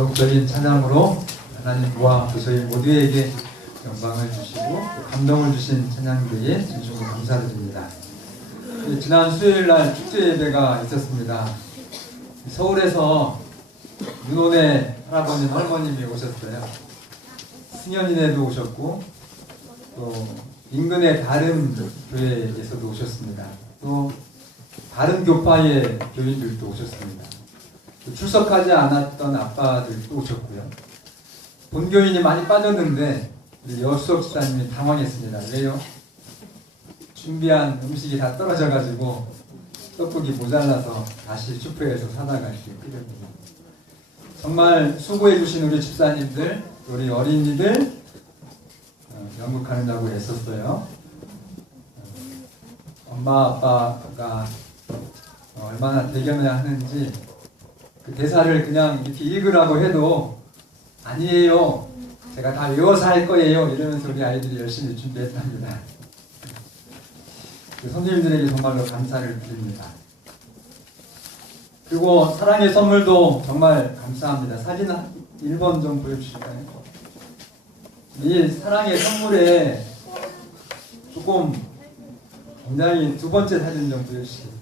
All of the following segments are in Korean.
감동적인 찬양으로 하나님 부와 또 저희 모두에게 영광을 주시고 감동을 주신 찬양대에 진심으로 감사드립니다. 지난 수요일날 축제 예배가 있었습니다. 서울에서 윤원의 할아버님 할머님이 오셨어요. 승현이네도 오셨고 또 인근의 다른 교회에서도 오셨습니다. 또 다른 교파의 교인들도 오셨습니다. 또 출석하지 않았던 아빠들도 오셨고요. 본교인이 많이 빠졌는데 우리 여수석 집사님이 당황했습니다. 왜요? 준비한 음식이 다 떨어져가지고 떡국이 모자라서 다시 슈퍼에서 사다가 이렇게 끓였거든요. 정말 수고해주신 우리 집사님들, 우리 어린이들 영국 가느냐고 애썼어요. 엄마 아빠가 얼마나 대견해야 하는지 그 대사를 그냥 이렇게 읽으라고 해도 아니에요, 제가 다 외워서 할 거예요 이러면서 우리 아이들이 열심히 준비했답니다. 선생님들에게 정말로 감사를 드립니다. 그리고 사랑의 선물도 정말 감사합니다. 사진 1번 좀 보여주실까요? 이 사랑의 선물에 조금 굉장히 두 번째 사진 좀 보여주시겠어요?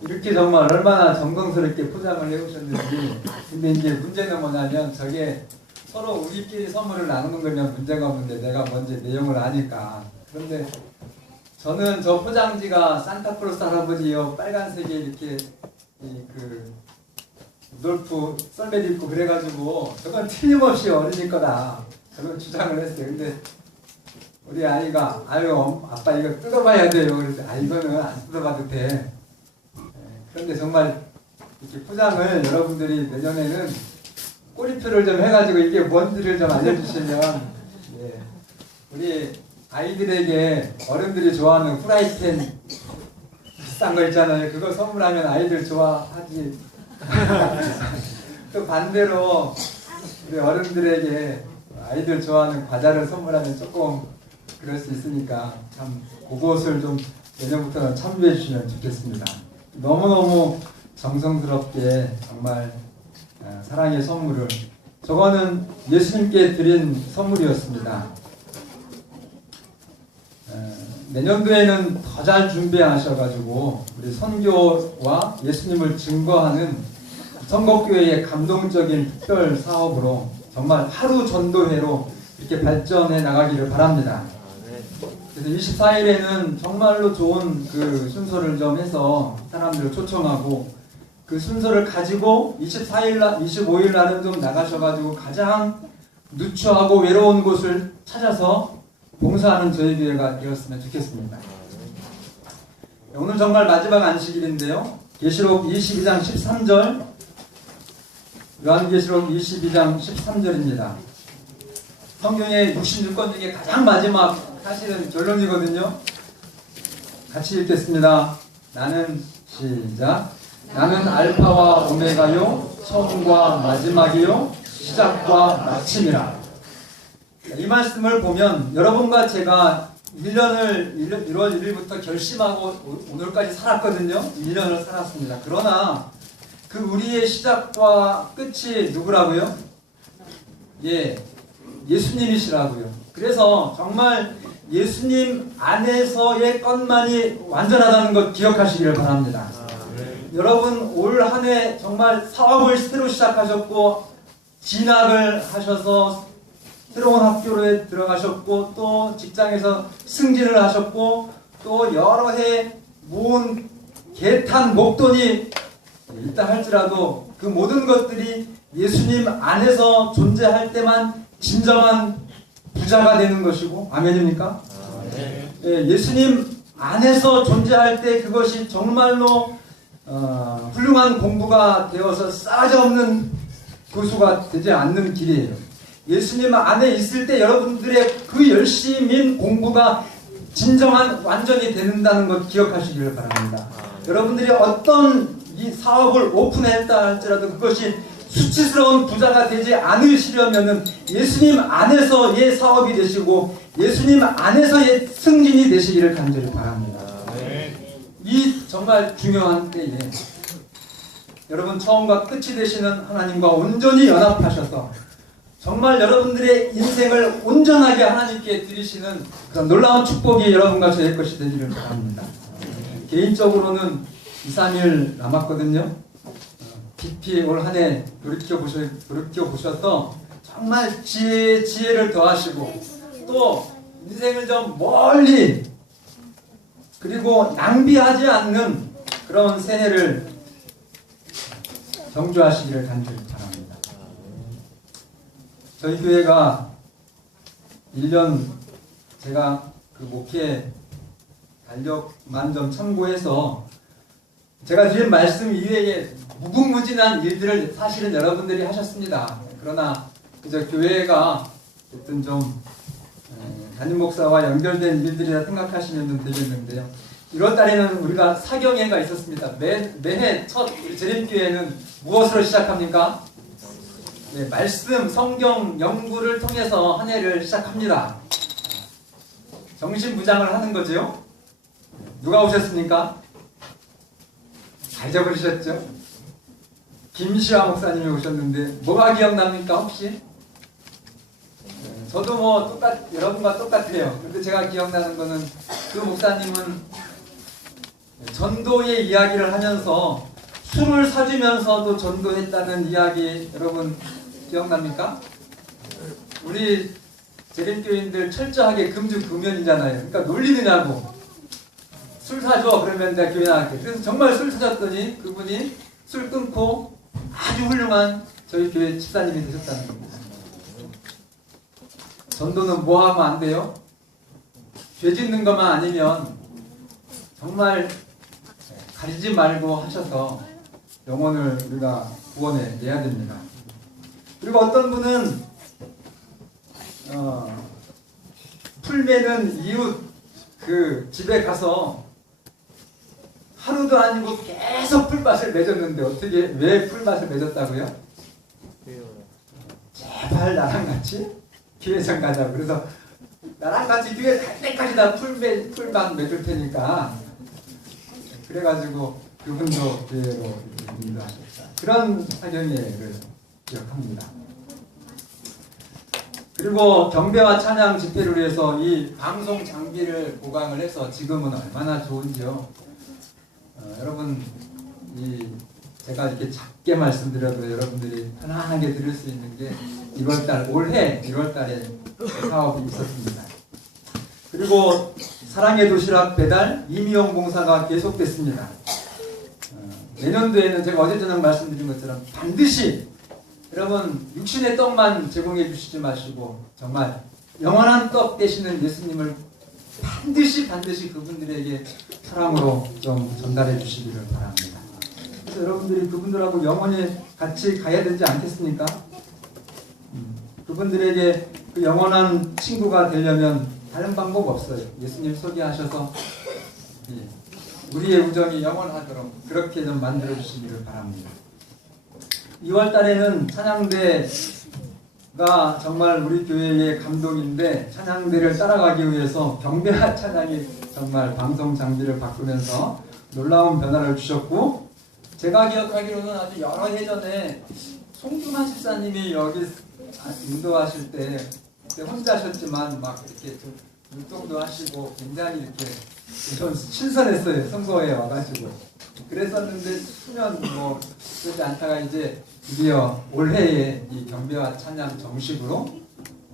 이렇게 정말 얼마나 정성스럽게 포장을 해오셨는지. 근데 이제 문제는 뭐냐면 저게 서로 우리끼리 선물을 나누는 거면 문제가 없는데 내가 먼저 내용을 아니까. 그런데 저는 저 포장지가 산타클로스 할아버지요 빨간색에 이렇게 그 루돌프 썰매 입고 그래가지고 저건 틀림없이 어린이 거다 저는 주장을 했어요. 근데 우리 아이가 아유 아빠 이거 뜯어봐야 돼요. 그래서 아 이거는 안 뜯어봐도 돼. 그런데 정말 이렇게 포장을 여러분들이 내년에는 꼬리표를 좀 해가지고 이게 뭔지를 좀 알려주시면 예, 우리 아이들에게 어른들이 좋아하는 후라이팬 비싼 거 있잖아요. 그거 선물하면 아이들 좋아하지. 또 반대로 우리 어른들에게 아이들 좋아하는 과자를 선물하면 조금 그럴 수 있으니까 참 그것을 좀 내년부터는 참조해 주시면 좋겠습니다. 너무너무 정성스럽게 정말 사랑의 선물을, 저거는 예수님께 드린 선물이었습니다. 내년도에는 더 잘 준비하셔가지고 우리 선교와 예수님을 증거하는 선곡교회의 감동적인 특별 사업으로 정말 하루 전도회로 이렇게 발전해 나가기를 바랍니다. 그래서 24일에는 정말로 좋은 그 순서를 좀 해서 사람들을 초청하고 그 순서를 가지고 24일, 25일 날은 좀 나가셔가지고 가장 누추하고 외로운 곳을 찾아서 봉사하는 저희 교회가 되었으면 좋겠습니다. 오늘 정말 마지막 안식일인데요. 계시록 22장 13절, 요한계시록 22장 13절입니다. 성경의 66권 중에 가장 마지막 사실은 결론이거든요. 같이 읽겠습니다. 나는 시작. 나는 알파와 오메가요, 처음과 마지막이요, 시작과 마침이라. 이 말씀을 보면 여러분과 제가 1월 1일부터 결심하고 오늘까지 살았거든요. 1년을 살았습니다. 그러나 그 우리의 시작과 끝이 누구라고요? 예, 예수님이시라고요. 그래서 정말 예수님 안에서의 것만이 완전하다는 것 기억하시기를 바랍니다. 여러분 올 한 해 정말 사업을 새로 시작하셨고 진학을 하셔서 새로운 학교에 들어가셨고 또 직장에서 승진을 하셨고 또 여러 해 모은 개탄 목돈이 있다 할지라도 그 모든 것들이 예수님 안에서 존재할 때만 진정한 부자가 되는 것이고, 아멘입니까? 예, 예수님 안에서 존재할 때 그것이 정말로 훌륭한 공부가 되어서 싸가지 없는 교수가 되지 않는 길이에요. 예수님 안에 있을 때 여러분들의 그 열심인 공부가 진정한 완전히 된다는 것 기억하시기를 바랍니다. 여러분들이 어떤 이 사업을 오픈했다 할지라도 그것이 수치스러운 부자가 되지 않으시려면은 예수님 안에서의 사업이 되시고 예수님 안에서의 승진이 되시기를 간절히 바랍니다. 이 정말 중요한 때에 여러분 처음과 끝이 되시는 하나님과 온전히 연합하셔서 정말 여러분들의 인생을 온전하게 하나님께 드리시는 그런 놀라운 축복이 여러분과 저의 것이 되기를 바랍니다. 개인적으로는 2, 3일 남았거든요. 깊이 올 한 해 돌이켜보셔서 정말 지혜를 더하시고 또 인생을 좀 멀리 그리고 낭비하지 않는 그런 새해를 경주하시기를 간절히 바랍니다. 저희 교회가 1년 제가 그 목회 달력만 좀 참고해서 제가 드린 말씀 이외에 무궁무진한 일들을 사실은 여러분들이 하셨습니다. 그러나 그저 교회가 어떤 좀 담임 목사와 연결된 일들이라 생각하시면 되겠는데요. 1월 달에는 우리가 사경회가 있었습니다. 매해 첫 우리 재림교회는 무엇으로 시작합니까? 네, 말씀, 성경 연구를 통해서 한 해를 시작합니다. 정신무장을 하는 거죠. 누가 오셨습니까? 다 잊어버리셨죠? 김시화 목사님이 오셨는데 뭐가 기억납니까 혹시? 저도 뭐 여러분과 똑같아요. 근데 제가 기억나는 거는 그 목사님은 전도의 이야기를 하면서 술을 사주면서도 전도했다는 이야기 여러분 기억납니까? 우리 재림교인들 철저하게 금주금연이잖아요. 그러니까 놀리느냐고. 술 사줘 그러면 내가 교회 나갈게. 그래서 정말 술 사줬더니 그분이 술 끊고 아주 훌륭한 저희 교회 집사님이 되셨다는 겁니다. 전도는 뭐 하면 안 돼요? 죄 짓는 것만 아니면 정말 가리지 말고 하셔서 영혼을 우리가 구원해 내야 됩니다. 그리고 어떤 분은 풀 매는 이웃 그 집에 가서 하루도 아니고 계속 풀밭을 맺었는데 어떻게 왜 풀밭을 맺었다고요? 제발 나랑 같이 교회장 가자고. 그래서 나랑 같이 교회 갈 때까지 다 풀밭 맺을 테니까 그래가지고 그분도 교회로 인도하셨다. 그런 사경회를 기억합니다. 그리고 경배와 찬양 집회를 위해서 이 방송 장비를 보강을 해서 지금은 얼마나 좋은지요. 여러분 제가 이렇게 작게 말씀드려도 여러분들이 편안하게 들을 수 있는 게 1월달 올해 1월달에 사업이 있었습니다. 그리고 사랑의 도시락 배달 이미용 봉사가 계속됐습니다. 내년도에는 제가 어제 저녁 말씀드린 것처럼 반드시 여러분 육신의 떡만 제공해 주시지 마시고 정말 영원한 떡 되시는 예수님을 반드시 그분들에게 사랑으로 좀 전달해 주시기를 바랍니다. 그래서 여러분들이 그분들하고 영원히 같이 가야 되지 않겠습니까? 그분들에게 그 영원한 친구가 되려면 다른 방법 없어요. 예수님 소개하셔서 우리의 우정이 영원하도록 그렇게 좀 만들어 주시기를 바랍니다. 2월 달에는 찬양대가 정말 우리 교회의 감동인데 찬양대를 따라가기 위해서 경배와 찬양이 정말 방송 장비를 바꾸면서 놀라운 변화를 주셨고 제가 기억하기로는 아주 여러 해 전에 송중환 집사님이 여기 인도하실 때 그때 혼자 하셨지만 막 이렇게 좀 율동도 하시고 굉장히 이렇게 좀 신선했어요. 선거에 와가지고 그랬었는데 수년 뭐 그러지 않다가 이제 드디어 올해에 이 경배와 찬양 정식으로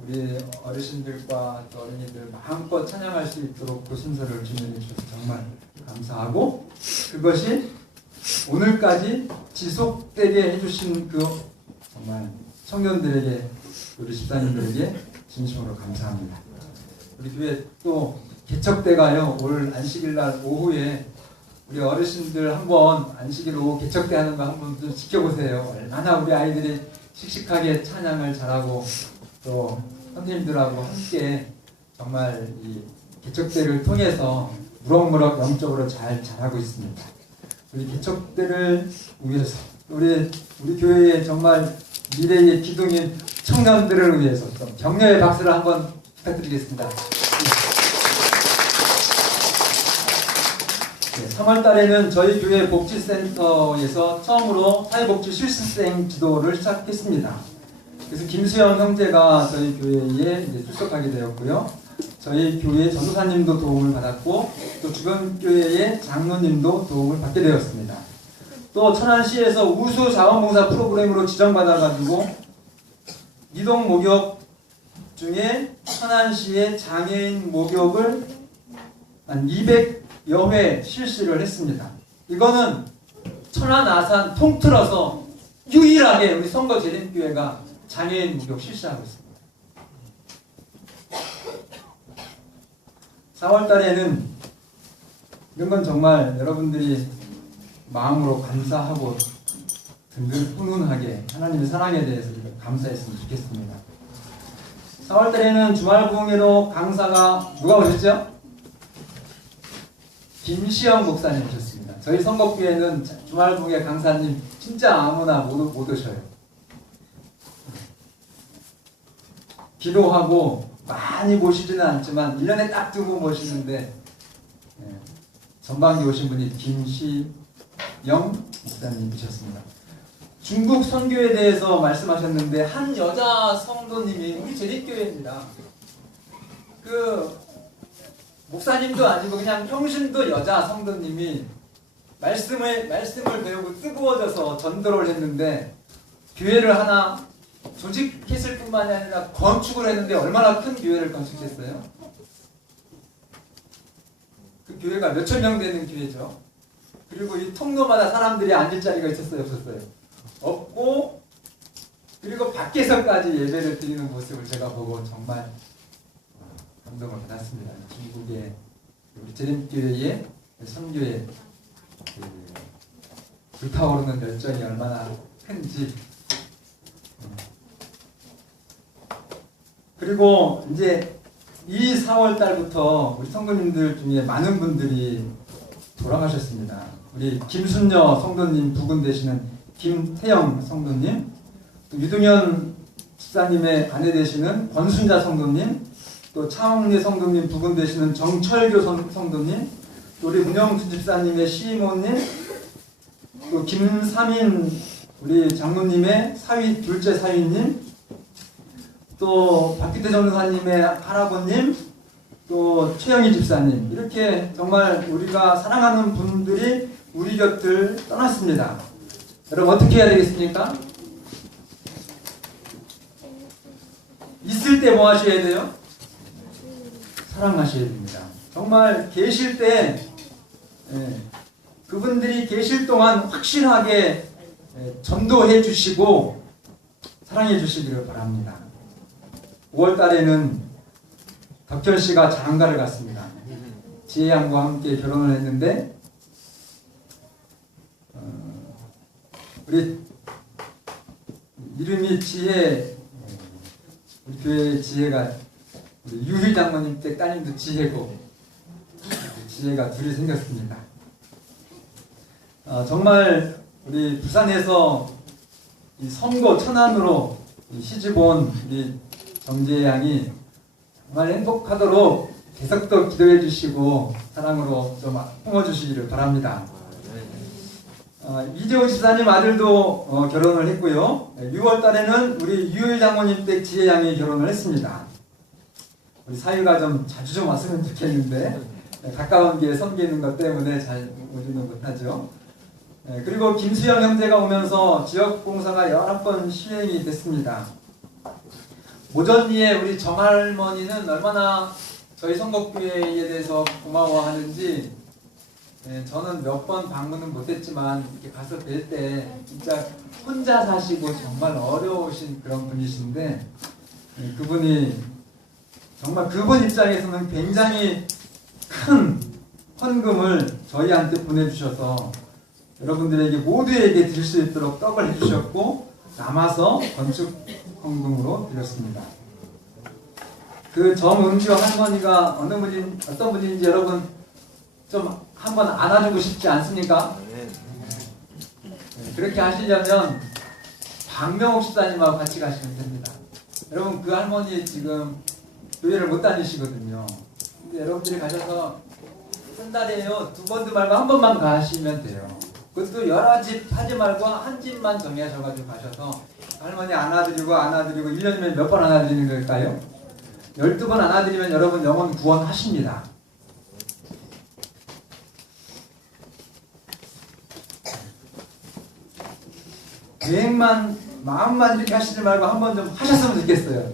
우리 어르신들과 또 어린이들 마음껏 찬양할 수 있도록 그 순서를 준비해 주셔서 정말 감사하고 그것이 오늘까지 지속되게 해주신 그 정말 청년들에게 우리 집사님들에게 진심으로 감사합니다. 우리 교회 또 개척대가요 올 안식일날 오후에 우리 어르신들 한번 안식일 오후 개척대 하는 거 한번 좀 지켜보세요. 얼마나 우리 아이들이 씩씩하게 찬양을 잘하고 또 선생님들하고 함께 정말 이 개척대를 통해서 무럭무럭 영적으로 잘 자라고 있습니다. 우리 개척대를 위해서 우리 교회의 정말 미래의 기둥인 청년들을 위해서 좀 격려의 박수를 한번 부탁드리겠습니다. 3월 달에는 저희 교회 복지센터에서 처음으로 사회복지 실습생 지도를 시작했습니다. 그래서 김수영 형제가 저희 교회에 출석하게 되었고요. 저희 교회 전도사님도 도움을 받았고 또 주변 교회의 장로님도 도움을 받게 되었습니다. 또 천안시에서 우수 자원봉사 프로그램으로 지정받아가지고 이동 목욕 중에 천안시의 장애인 목욕을 한 200여 회 실시를 했습니다. 이거는 천안 아산 통틀어서 유일하게 우리 선거 재림교회가 장애인 목욕 실시하고 있습니다. 4월 달에는 이런 건 정말 여러분들이 마음으로 감사하고 든든 훈훈하게 하나님의 사랑에 대해서 감사했으면 좋겠습니다. 4월 달에는 주말 부흥회로 강사가 누가 오셨죠? 김시영 목사님 오셨습니다. 저희 선거교회는 주말 부흥회 강사님 진짜 아무나 못 오셔요. 기도하고 많이 모시지는 않지만 1년에 딱 2번 모시는데 전반기 오신 분이 김시영 목사님이셨습니다. 중국 선교에 대해서 말씀하셨는데 한 여자 성도님이 우리 재림교회입니다. 그 목사님도 아니고 그냥 평신도 여자 성도님이 말씀을 배우고 뜨거워져서 전도를 했는데 교회를 하나 조직했을 뿐만이 아니라 건축을 했는데 얼마나 큰 교회를 건축했어요? 그 교회가 몇천 명 되는 교회죠. 그리고 이 통로마다 사람들이 앉을 자리가 있었어요, 없었어요? 없고, 그리고 밖에서까지 예배를 드리는 모습을 제가 보고 정말 감동을 받았습니다. 중국의 우리 재림교회의 선교의 불타오르는 열정이 얼마나 큰지. 그리고 이제 이 4월 달부터 우리 성도님들 중에 많은 분들이 돌아가셨습니다. 우리 김순녀 성도님 부근 되시는 김태영 성도님, 또 유동현 집사님의 아내 되시는 권순자 성도님, 또 차홍래 성도님 부근 되시는 정철교 성도님, 또 우리 문영수 집사님의 시모님, 또 김삼인 우리 장로님의 둘째 사위님, 또 박기태 전도사님의 할아버님, 또 최영희 집사님, 이렇게 정말 우리가 사랑하는 분들이 우리 곁을 떠났습니다. 여러분 어떻게 해야 되겠습니까? 있을 때 뭐 하셔야 돼요? 사랑하셔야 됩니다. 정말 계실 때 그분들이 계실 동안 확실하게 전도해 주시고 사랑해 주시기를 바랍니다. 5월 달에는 덕현 씨가 장가를 갔습니다. 지혜 양과 함께 결혼을 했는데 우리 이름이 지혜, 우리 교회 지혜가 우리 유희 장모님 댁 따님도 지혜고 지혜가 둘이 생겼습니다. 정말 우리 부산에서 이 선거 천안으로 시집 온 우리 정재 양이 정말 행복하도록 계속 기도해 주시고 사랑으로 좀 품어주시기를 바랍니다. 이재호 집사님 아들도 결혼을 했고요. 6월 달에는 우리 유일 장모님 댁 지혜 양이 결혼을 했습니다. 우리 사위가 좀 자주 좀 왔으면 좋겠는데 가까운 게 섬기는 것 때문에 잘 오지는 못하죠. 그리고 김수영 형제가 오면서 지역봉사가 여러 번 시행이 됐습니다. 모전리에 우리 정할머니는 얼마나 저희 선곡교회에 대해서 고마워하는지 저는 몇 번 방문은 못했지만 이렇게 가서 뵐 때 진짜 혼자 사시고 정말 어려우신 그런 분이신데 그분이 정말 그분 입장에서는 굉장히 큰 헌금을 저희한테 보내주셔서 여러분들에게 모두에게 드릴 수 있도록 떡을 해주셨고 남아서 건축 헌금으로 드렸습니다. 그 정은주 할머니가 어떤 분인지 여러분 좀 한번 안아주고 싶지 않습니까? 그렇게 하시려면 박명옥 집사님하고 같이 가시면 됩니다. 여러분 그 할머니 지금 교회를 못 다니시거든요. 근데 여러분들이 가셔서 한 달에요. 2번도 말고 한 번만 가시면 돼요. 그것도 여러 집 하지 말고 한 집만 정해셔가지고 가셔서 할머니 안아드리고 1년이면 몇 번 안아드리는 걸까요? 12번 안아드리면 여러분 영혼 구원하십니다. 계획만 마음만 이렇게 하시지 말고 한번 좀 하셨으면 좋겠어요.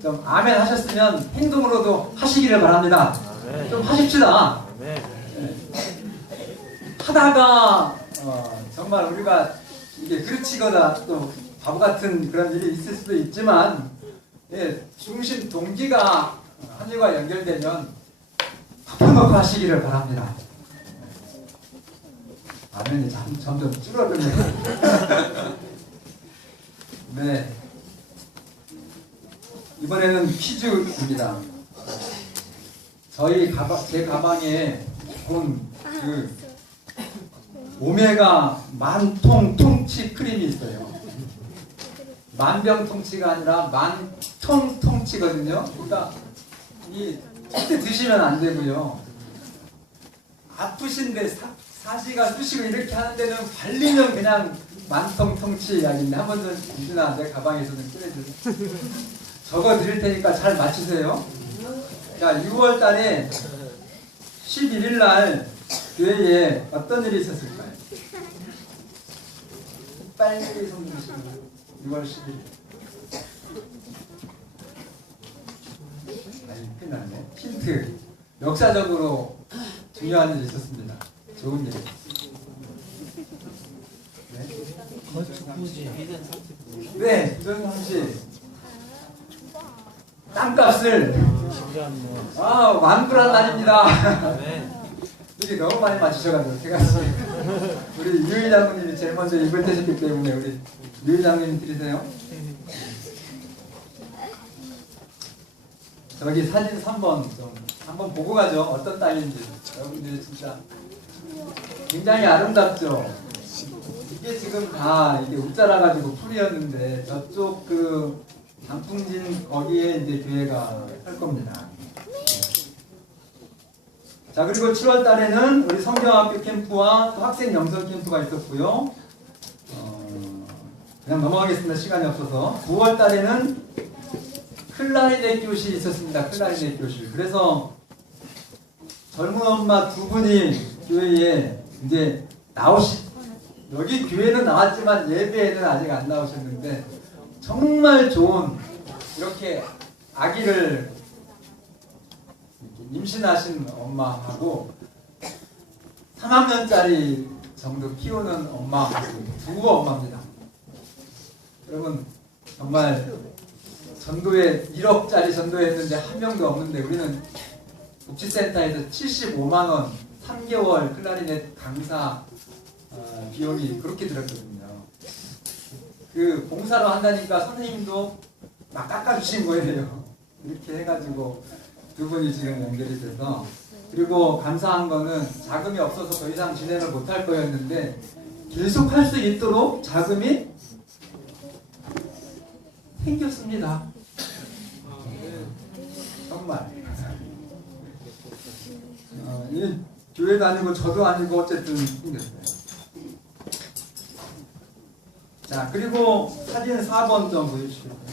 좀 아멘 하셨으면 행동으로도 하시기를 바랍니다. 좀 하십시다. 네. 하다가 정말 우리가 이게 그르치거나 또 바보 같은 그런 일이 있을 수도 있지만 중심 동기가 하늘과 연결되면 덮어놓고 하시기를 바랍니다. 아멘이 점점 줄어드네요. 네. 이번에는 퀴즈입니다. 제 가방에 본 그 오메가 만통 통치 크림이 있어요. 만병통치가 아니라 만통 통치거든요. 그러니까 이 절대 드시면 안 되고요. 아프신데 사시가 쑤시고 이렇게 하는 데는 발리면 그냥 만통통치 약인데 한번 좀 주시나 내 가방에서 좀 꺼내주세요. 적어 드릴 테니까 잘 맞추세요. 자, 6월 달에 11일 날 교회에 어떤 일이 있었을까요? 빨리 손 드시면 6월 11일. 아니, 큰일 났네. 힌트. 역사적으로 중요한 일이 있었습니다. 좋은 일. 네, 부전삼 씨. 땅값을 만불한 날입니다. 이게 너무 많이 맞추셔가지고 제가 우리 유일 장군님이 제일 먼저 입을 테셨기 때문에 우리 유일 장군님 드리세요. 저기 사진 3번 좀 한번 보고 가죠. 어떤 땅인지. 여러분들이 진짜 굉장히 아름답죠. 이게 지금 다 이게 웃자라가지고 풀이었는데 저쪽 그 단풍진 거기에 이제 교회가 할 겁니다. 자, 그리고 7월 달에는 우리 성경학교 캠프와 또 학생 영성 캠프가 있었고요. 그냥 넘어가겠습니다. 시간이 없어서. 9월 달에는 클라리넷 교실이 있었습니다. 클라리넷 교실. 그래서 젊은 엄마 2분이 교회에 이제 여기 교회는 나왔지만 예배에는 아직 안 나오셨는데 정말 좋은 이렇게 아기를 임신하신 엄마하고 3학년짜리 정도 키우는 엄마하고 두 엄마입니다. 여러분 정말 전도에 1억짜리 전도했는데 한 명도 없는데 우리는 복지센터에서 75만 원 3개월 클라리넷 강사 비용이 그렇게 들었거든요. 그 봉사로 한다니까 선생님도 막 깎아주신 거예요. 이렇게 해가지고 2분이 지금 연결이 돼서. 그리고 감사한 거는 자금이 없어서 더 이상 진행을 못할 거였는데 계속 할 수 있도록 자금이 생겼습니다. 정말 이 교회도 아니고 저도 아니고 어쨌든 생겼어요. 자, 그리고 사진 4번 좀 보여주시겠어요?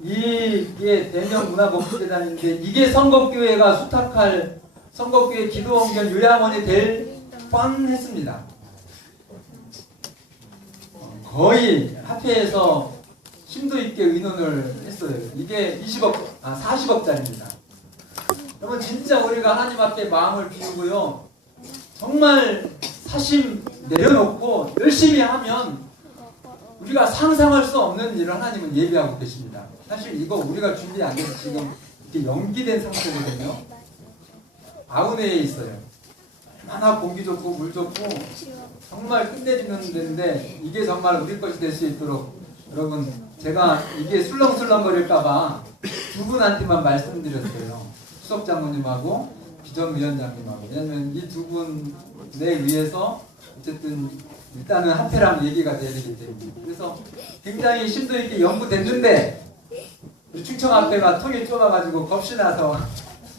이게 대면 문화복지재단인데 이게 선곡교회가 수탁할 선곡교회 기도원견 요양원이 될 뻔했습니다. 거의 합회에서 심도 있게 의논을 했어요. 이게 40억짜리입니다. 여러분 진짜 우리가 하나님 앞에 마음을 비우고요. 정말 사심 내려놓고 열심히 하면 우리가 상상할 수 없는 일을 하나님은 예비하고 계십니다. 사실 이거 우리가 준비 안 돼서 지금 이렇게 연기된 상태거든요. 아우네에 있어요. 얼마나 공기 좋고 물 좋고 정말 끝내주는 데인데 이게 정말 우리 것이 될 수 있도록 여러분 제가 이게 술렁술렁거릴까봐 2분한테만 말씀드렸어요. 수석장모님하고 비전위원장님하고. 왜냐면 이 2분에 의해서 어쨌든 일단은 합회랑 얘기가 돼야 되기 때문에. 그래서 굉장히 심도 있게 연구됐는데 충청합회가 통이 좁아가지고 겁이 나서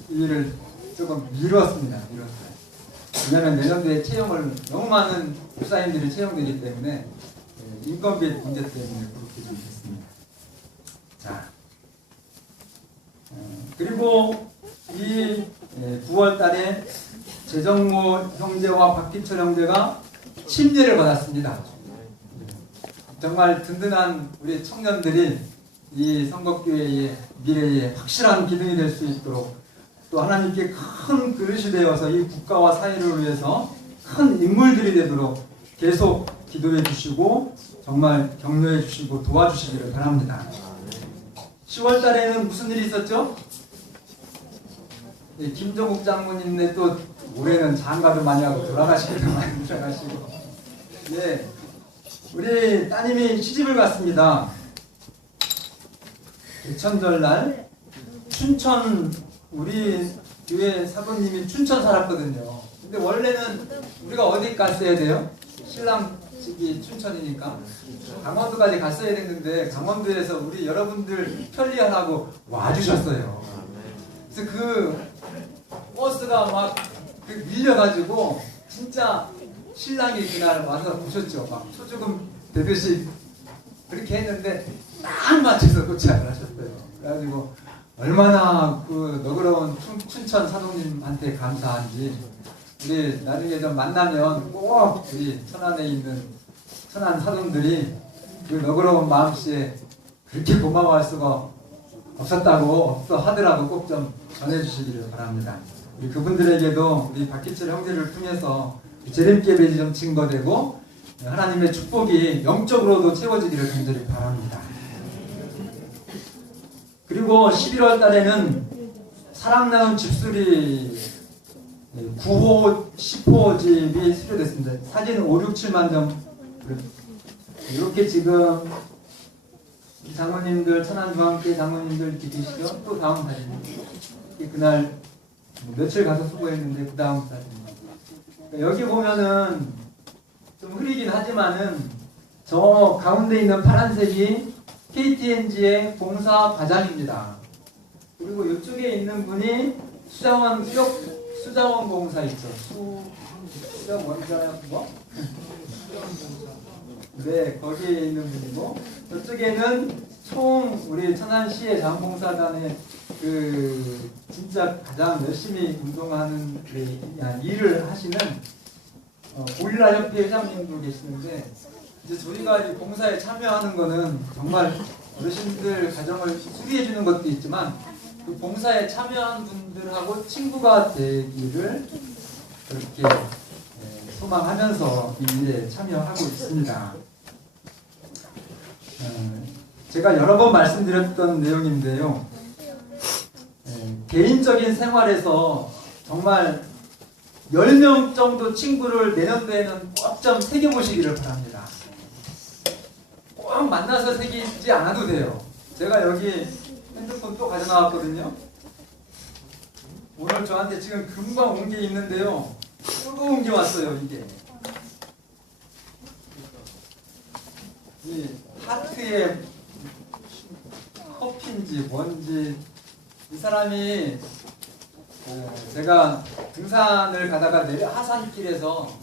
이 일을 조금 미뤘습니다. 왜냐하면 내년도에 채용을 너무 많은 목사님들이 채용되기 때문에 인건비 문제 때문에 그렇게 좀 됐습니다. 자, 그리고 이 9월 달에 재정모 형제와 박기철 형제가 침례를 받았습니다. 정말 든든한 우리 청년들이 이 성덕교회의 미래에 확실한 기둥이 될 수 있도록 또 하나님께 큰 그릇이 되어서 이 국가와 사회를 위해서 큰 인물들이 되도록 계속 기도해 주시고 정말 격려해 주시고 도와주시기를 바랍니다. 10월 달에는 무슨 일이 있었죠? 김종국 장모님네 또 올해는 장가도 많이 하고 돌아가시기도 많이 돌아가시고 우리 따님이 시집을 갔습니다. 개천절날 춘천 우리 교회 사부님이 춘천 살았거든요. 근데 원래는 우리가 어디 갔어야 돼요? 신랑 집이 춘천이니까 강원도까지 갔어야 됐는데 강원도에서 우리 여러분들 편리하라고 와주셨어요. 그래서 그 버스가 막 밀려가지고 진짜 신랑이 그날 와서 보셨죠. 막 소주금 되듯이 그렇게 했는데 딱 맞춰서 도착을 하셨어요. 그래가지고 얼마나 그 너그러운 춘천 사동님한테 감사한지 우리 나중에 좀 만나면 꼭 우리 천안에 있는 천안 사동들이 그 너그러운 마음씨에 그렇게 고마워할 수가 없었다고 하더라도 꼭 좀 전해주시기를 바랍니다. 우리 그분들에게도 우리 박기철 형제를 통해서 재림께 좀 증거되고 하나님의 축복이 영적으로도 채워지기를 간절히 바랍니다. 그리고 11월 달에는 사랑나는 집수리 9호, 10호집이 수료됐습니다. 사진 5, 6, 7만 점. 이렇게 지금 장모님들, 천안중앙교회 장모님들 이렇게 계시죠? 또 다음 사진. 그날 며칠 가서 수고했는데 그 다음 사진. 여기 보면은 좀 흐리긴 하지만은 저 가운데 있는 파란색이 KTNG의 공사 과장입니다. 그리고 이쪽에 있는 분이 수자원 공사 있죠. 수자원이잖아요, 그거? 네, 거기에 있는 분이고 이쪽에는 총 우리 천안시의 자원봉사단의 그 진짜 가장 열심히 운동하는 일을 하시는 고릴라 협회 회장님도 계시는데 이제 저희가 이 봉사에 참여하는 거는 정말 어르신들 가정을 수리해 주는 것도 있지만 그 봉사에 참여한 분들하고 친구가 되기를 그렇게 소망하면서 이 일에 참여하고 있습니다. 제가 여러 번 말씀드렸던 내용인데요. 개인적인 생활에서 정말 10명 정도 친구를 내년도에는 꼭 좀 새겨보시기를 바랍니다. 꼭 만나서 새기지 않아도 돼요. 제가 여기 핸드폰 또 가져나왔거든요. 오늘 저한테 지금 금방 온 게 있는데요. 뜨거운 게 왔어요, 이게. 이 하트에 커피인지 뭔지 이 사람이 제가 등산을 가다가 하산길에서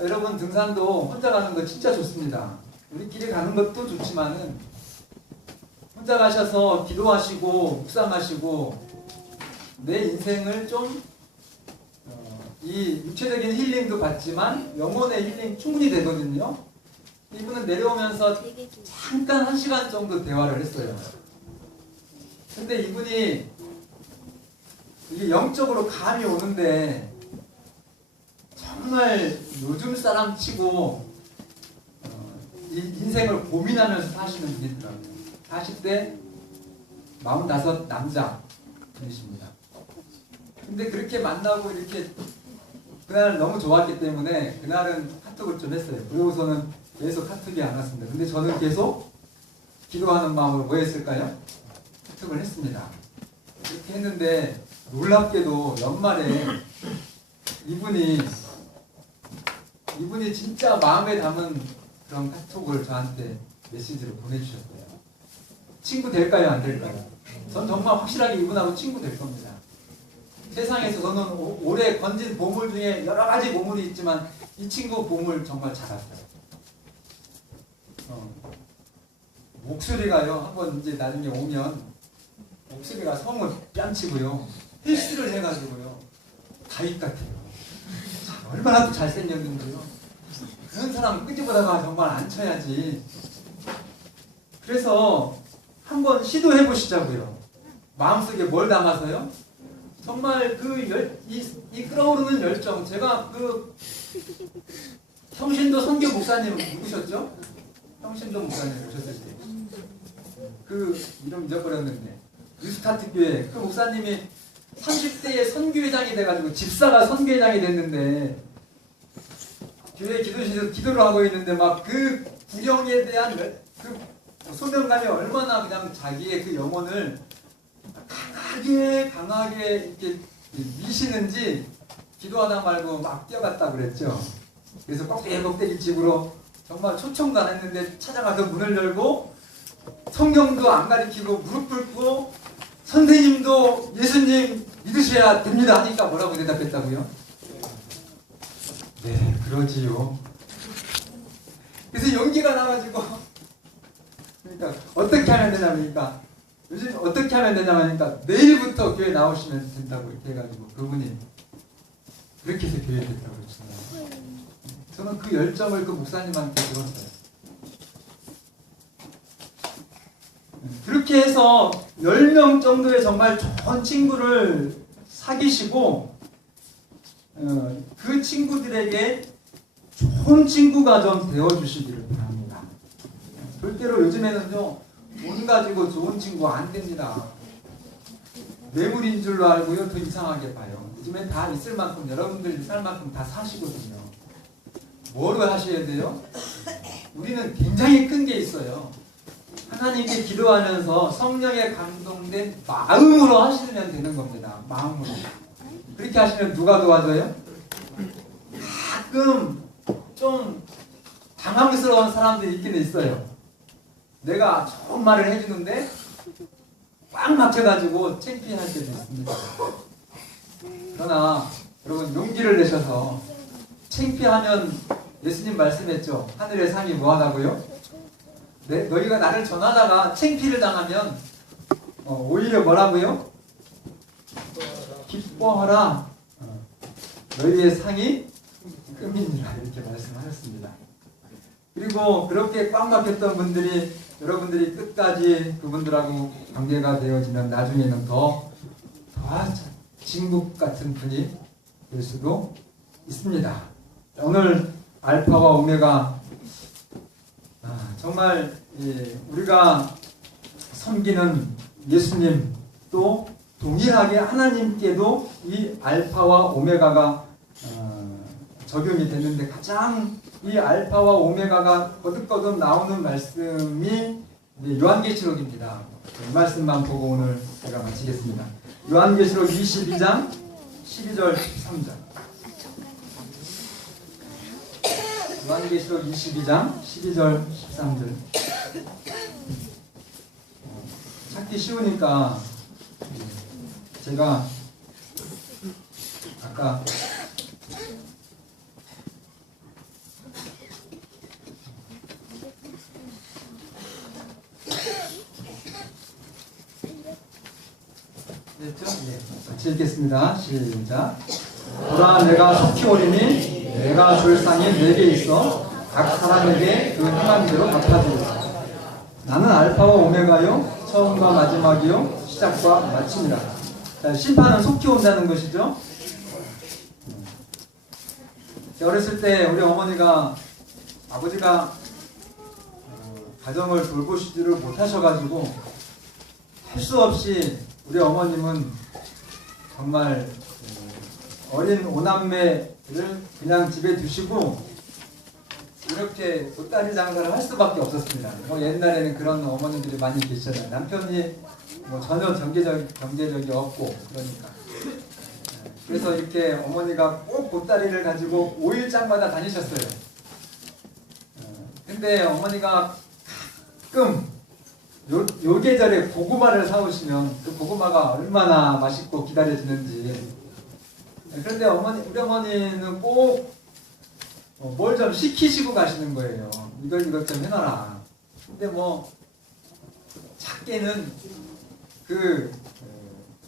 여러분 등산도 혼자 가는 거 진짜 좋습니다. 우리끼리 가는 것도 좋지만은 혼자 가셔서 기도하시고 묵상하시고 내 인생을 좀 이 육체적인 힐링도 받지만 영혼의 힐링 충분히 되거든요. 이분은 내려오면서 잠깐 1시간 정도 대화를 했어요. 근데 이분이 이게 영적으로 감이 오는데 정말 요즘 사람 치고 인생을 고민하면서 사시는 분이더라고요. 40대 45 남자 분이십니다. 근데 그렇게 만나고 이렇게 그날 너무 좋았기 때문에 그날은 카톡을 좀 했어요. 그러고서는 계속 카톡이 안 왔습니다. 근데 저는 계속 기도하는 마음으로 뭐 했을까요? 카톡을 했습니다. 그렇게 했는데 놀랍게도 연말에 이분이 진짜 마음에 담은 그런 카톡을 저한테 메시지로 보내주셨어요. 친구 될까요? 안 될까요? 전 정말 확실하게 이분하고 친구 될 겁니다. 세상에서 저는 올해 건진 보물 중에 여러 가지 보물이 있지만 이 친구 보물 정말 잘았어요. 목소리가요, 한번 이제 나중에 오면 목소리가 성을 뺨치고요, 헬스를 해가지고요, 가입 같아요. 참, 얼마나 또 잘생겼는데요. 그런 사람 끄집어다가 정말 안 쳐야지. 그래서 한번 시도해 보시자고요. 마음속에 뭘 담아서요? 정말 이 끓어오르는 열정, 제가 형신도 선교 목사님 누구셨죠? 형신도 목사님 오셨을 때 이름 잊어버렸는데 뉴스타트 교회 그 목사님이 30대에 선교회장이 돼가지고 집사가 선교회장이 됐는데 교회 기도실에서 기도를 하고 있는데 막 그 구령에 대한 소명감이 얼마나 그냥 자기의 그 영혼을 강하게 이렇게 미시는지 기도하다 말고 막 뛰어갔다 그랬죠. 그래서 꼭대기 집으로 정말 초청도 안 했는데 찾아가서 문을 열고 성경도 안 가리키고 무릎 꿇고 선생님도 예수님 믿으셔야 됩니다 하니까 뭐라고 대답했다고요? 네, 그러지요. 그래서 용기가 나가지고 그러니까 어떻게 하면 되냐니까 요즘 어떻게 하면 되냐니까 내일부터 교회 나오시면 된다고 이렇게 해가지고 그분이 그렇게 해서 교회 됐다고 그러시더라고요. 저는 그 열정을 그 목사님한테 들었어요. 그렇게 해서 10명 정도의 정말 좋은 친구를 사귀시고 그 친구들에게 좋은 친구가 좀 되어주시기를 바랍니다. 절대로 요즘에는요 돈 가지고 좋은 친구 안 됩니다. 뇌물인 줄로 알고요 더 이상하게 봐요. 요즘엔 다 있을 만큼 여러분들이 살 만큼 다 사시거든요. 뭐로 하셔야 돼요? 우리는 굉장히 큰 게 있어요. 하나님께 기도하면서 성령에 감동된 마음으로 하시면 되는 겁니다. 마음으로. 그렇게 하시면 누가 도와줘요? 가끔 좀 당황스러운 사람들이 있긴 있어요. 내가 좋은 말을 해주는데 꽉 막혀가지고 창피할 때도 있습니다. 그러나 여러분 용기를 내셔서 창피하면 예수님 말씀했죠. 하늘의 상이 뭐하다고요? 너희가 나를 전하다가 창피를 당하면 오히려 뭐라고요? 기뻐하라. 너희의 상이 끔이니라 이렇게 말씀하셨습니다. 그리고 그렇게 꽉 막혔던 분들이 여러분들이 끝까지 그분들하고 관계가 되어지면 나중에는 더 친구 같은 분이 될 수도 있습니다. 오늘 알파와 오메가 정말 우리가 섬기는 예수님 또 동일하게 하나님께도 이 알파와 오메가가 적용이 되는데 가장 이 알파와 오메가가 거듭거듭 나오는 말씀이 요한계시록입니다. 이 말씀만 보고 오늘 제가 마치겠습니다. 요한계시록 22장 12절 13절. 요한계시록 22장 12절 13절. 찾기 쉬우니까 제가 아까 됐죠? 같이 읽겠습니다. 시작. 보라 내가 속히 오리니 내가 줄 상이 내게 있어 각 사람에게 그 행한 대로 갚아주리라. 나는 알파와 오메가요 처음과 마지막이요 시작과 마침이라. 자, 심판은 속히 온다는 것이죠. 어렸을 때 우리 아버지가 가정을 돌보시지를 못하셔가지고 할 수 없이 우리 어머님은 정말 어린 오남매를 그냥 집에 두시고 이렇게 보따리 장사를 할 수밖에 없었습니다. 옛날에는 그런 어머님들이 많이 계시잖아요. 남편이 전혀 경제력이 없고 그러니까. 그래서 이렇게 어머니가 꼭 보따리를 가지고 5일장마다 다니셨어요. 근데 어머니가 가끔 요 계절에 고구마를 사오시면 그 고구마가 얼마나 맛있고 기다려지는지. 그런데 우리 어머니는 꼭 뭘 좀 시키시고 가시는 거예요. 이것 좀 해놔라. 근데 뭐 작게는 그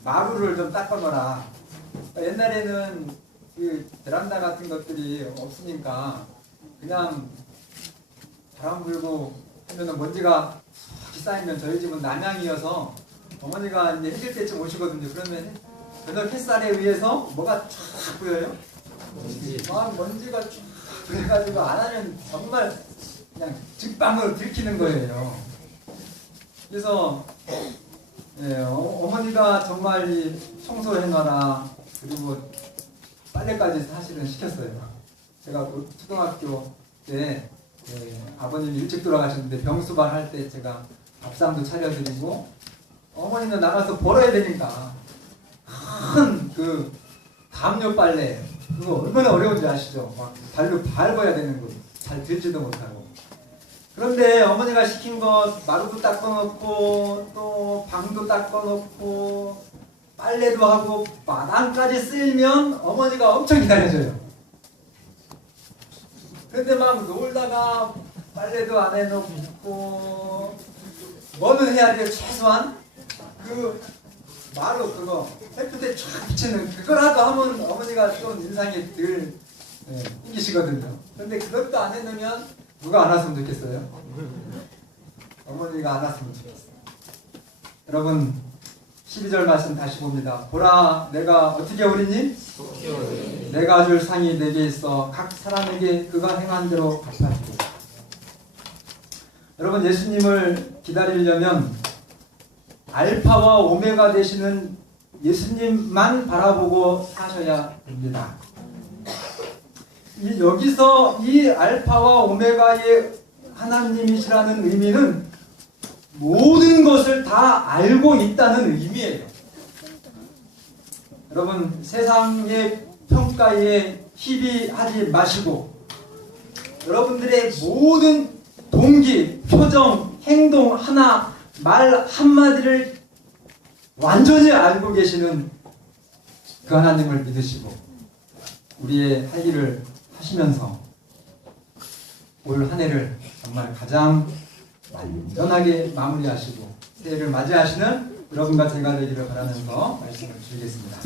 마루를 좀 닦아놔라. 옛날에는 그 베란다 같은 것들이 없으니까 그냥 바람 불고 하면은 먼지가 푹 쌓이면 저희 집은 남향이어서 어머니가 이제 해질 때쯤 오시거든요. 그러면 저녁 햇살에 의해서 뭐가 쫙 보여요? 막 먼지가 쫙 그래가지고 안 하면 정말 그냥 직방으로 들키는 거예요. 그래서 어머니가 정말 이 청소해놔라, 그리고 빨래까지 사실은 시켰어요. 제가 초등학교 때 아버님이 일찍 돌아가셨는데 병수발 할 때 제가 밥상도 차려드리고, 어머니는 나가서 벌어야 되니까 큰 그 담요 빨래, 그거 얼마나 어려운지 아시죠? 막 발로 밟아야 되는 거, 잘 들지도 못하고. 그런데 어머니가 시킨 것 마루도 닦아놓고 또 방도 닦아놓고 빨래도 하고 마당까지 쓸면 어머니가 엄청 기다려줘요. 근데 막 놀다가 빨래도 안 해놓고 뭐는 해야 돼요? 최소한 그 마루 그거 햇볕에 쫙 비치는 그거라도 하면 어머니가 좀 인상이 덜 이기시거든요. 근데 그것도 안 해놓으면 누가 안 왔으면 좋겠어요? 어머니가 안 왔으면 좋겠어요. 여러분 12절 말씀 다시 봅니다. 보라 내가 어떻게 오리니? 내가 줄 상이 내게 있어 각 사람에게 그가 행한 대로 갚아주고. 여러분 예수님을 기다리려면 알파와 오메가 되시는 예수님만 바라보고 사셔야 됩니다. 여기서 이 알파와 오메가의 하나님이시라는 의미는 모든 것을 다 알고 있다는 의미예요. 여러분 세상의 평가에 희비하지 마시고 여러분들의 모든 동기, 표정, 행동 하나, 말 한마디를 완전히 알고 계시는 그 하나님을 믿으시고 우리의 할 일을 하시면서 올 한 해를 정말 가장 안전하게 마무리하시고 새해를 맞이하시는 여러분과 제가 되기를 바라면서 말씀을 드리겠습니다.